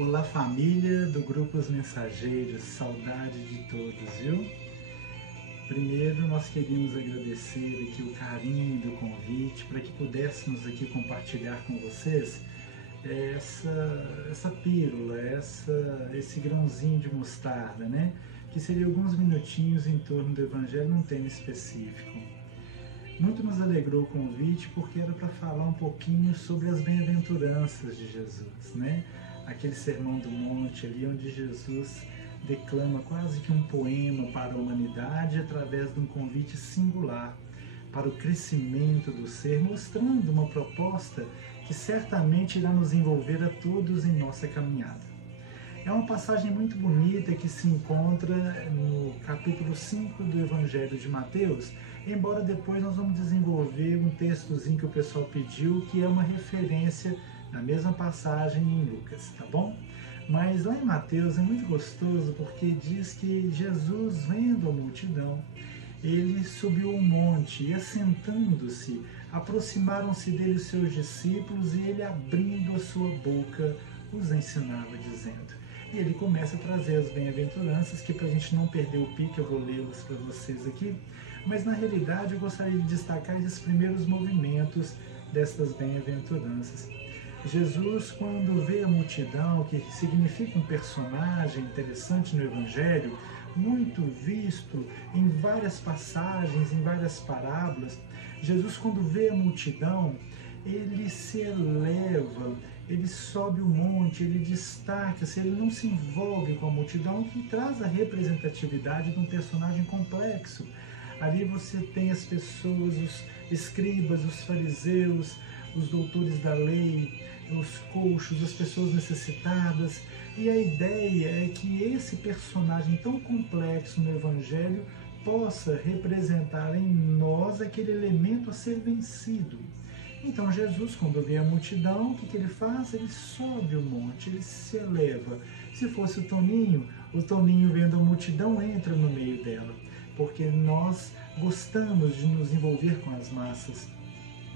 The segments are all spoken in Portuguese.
Olá, família do Grupo Os Mensageiros, saudade de todos, viu? Primeiro, nós queríamos agradecer aqui o carinho do convite para que pudéssemos aqui compartilhar com vocês essa pílula, esse grãozinho de mostarda, né? Que seria alguns minutinhos em torno do Evangelho num tema específico. Muito nos alegrou o convite porque era para falar um pouquinho sobre as bem-aventuranças de Jesus, né? Aquele sermão do monte ali onde Jesus declama quase que um poema para a humanidade através de um convite singular para o crescimento do ser, mostrando uma proposta que certamente irá nos envolver a todos em nossa caminhada. É uma passagem muito bonita que se encontra no capítulo 5 do Evangelho de Mateus, embora depois nós vamos desenvolver um textozinho que o pessoal pediu, que é uma referência na mesma passagem em Lucas, tá bom? Mas lá em Mateus é muito gostoso porque diz que Jesus, vendo a multidão, ele subiu um monte e, assentando-se, aproximaram-se dele os seus discípulos e ele, abrindo a sua boca, os ensinava, dizendo. E ele começa a trazer as bem-aventuranças, que para a gente não perder o pique, eu vou lê-los para vocês aqui, mas na realidade eu gostaria de destacar esses primeiros movimentos destas bem-aventuranças. Jesus, quando vê a multidão, que significa um personagem interessante no Evangelho, muito visto em várias passagens, em várias parábolas, Jesus, quando vê a multidão, ele se eleva, ele sobe o monte, ele destaca-se, ele não se envolve com a multidão, que traz a representatividade de um personagem complexo. Ali você tem as pessoas, os escribas, os fariseus, os doutores da lei, os coxos, as pessoas necessitadas. E a ideia é que esse personagem tão complexo no Evangelho possa representar em nós aquele elemento a ser vencido. Então Jesus, quando vê a multidão, o que ele faz? Ele sobe o monte, ele se eleva. Se fosse o Toninho vendo a multidão entra no meio dela, porque nós gostamos de nos envolver com as massas.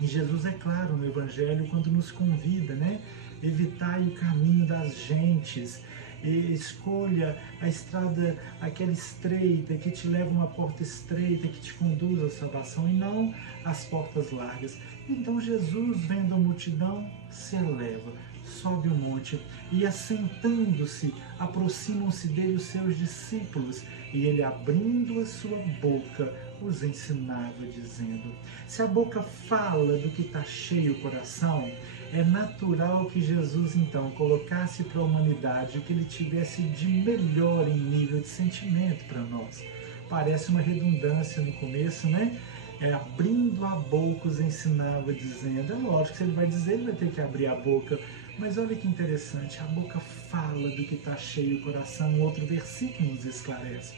E Jesus, é claro, no Evangelho, quando nos convida, né? Evitai o caminho das gentes, escolha a estrada, aquela estreita, que te leva a uma porta estreita, que te conduz à salvação, e não as portas largas. Então Jesus, vendo a multidão, se eleva, sobe o monte, e assentando-se, aproximam-se dele os seus discípulos, e ele, abrindo a sua boca, os ensinava, dizendo. Se a boca fala do que está cheio o coração, é natural que Jesus, então, colocasse para a humanidade o que ele tivesse de melhor em nível de sentimento para nós. Parece uma redundância no começo, né? Abrindo a boca os ensinava, dizendo. É lógico que se ele vai dizer, ele vai ter que abrir a boca. Mas olha que interessante, a boca fala do que está cheio o coração. Um outro versículo nos esclarece.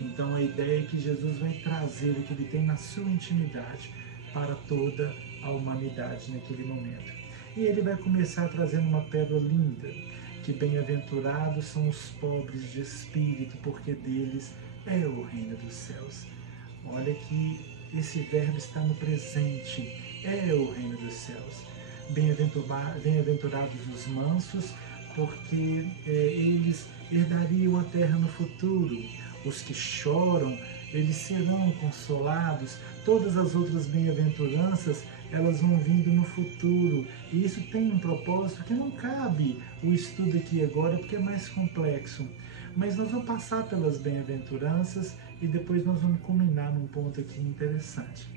Então a ideia é que Jesus vai trazer o que ele tem na sua intimidade para toda a humanidade naquele momento. E ele vai começar trazendo uma pérola linda, que bem-aventurados são os pobres de espírito, porque deles é o reino dos céus. Olha que esse verbo está no presente, é o reino dos céus. Bem-aventurados os mansos, porque eles herdariam a terra no futuro. Os que choram, eles serão consolados. Todas as outras bem-aventuranças, elas vão vindo no futuro. E isso tem um propósito que não cabe o estudo aqui agora, porque é mais complexo. Mas nós vamos passar pelas bem-aventuranças e depois nós vamos culminar num ponto aqui interessante.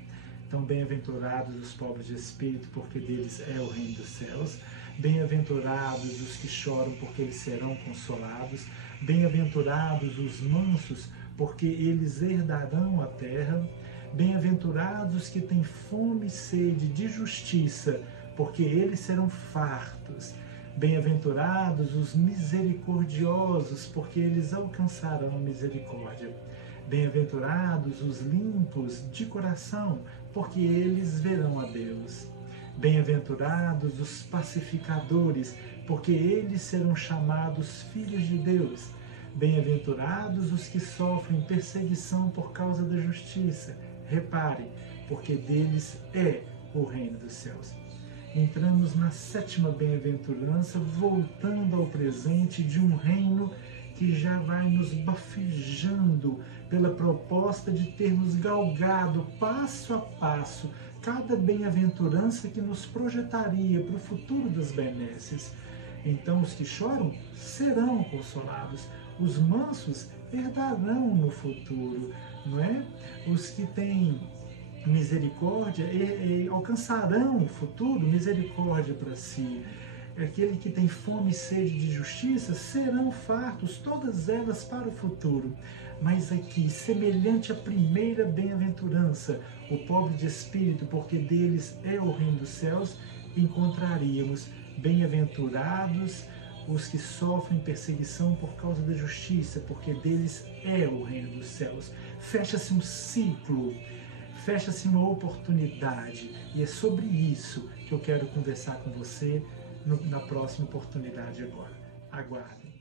Então, bem-aventurados os pobres de espírito, porque deles é o reino dos céus. Bem-aventurados os que choram, porque eles serão consolados. Bem-aventurados os mansos, porque eles herdarão a terra. Bem-aventurados os que têm fome e sede de justiça, porque eles serão fartos. Bem-aventurados os misericordiosos, porque eles alcançarão misericórdia. Bem-aventurados os limpos de coração, porque eles verão a Deus. Bem-aventurados os pacificadores, porque eles serão chamados filhos de Deus. Bem-aventurados os que sofrem perseguição por causa da justiça. Repare, porque deles é o reino dos céus. Entramos na sétima bem-aventurança, voltando ao presente de um reino que já vai nos bafejando pela proposta de termos galgado passo a passo cada bem-aventurança que nos projetaria para o futuro das benesses. Então os que choram serão consolados, os mansos herdarão no futuro, não é? Os que têm misericórdia alcançarão o futuro, misericórdia para si. Aquele que tem fome e sede de justiça serão fartos, todas elas para o futuro. Mas aqui, semelhante à primeira bem-aventurança, o pobre de espírito, porque deles é o reino dos céus, encontraríamos bem-aventurados os que sofrem perseguição por causa da justiça, porque deles é o reino dos céus. Fecha-se um ciclo, fecha-se uma oportunidade, e é sobre isso que eu quero conversar com você na próxima oportunidade agora. Aguardem.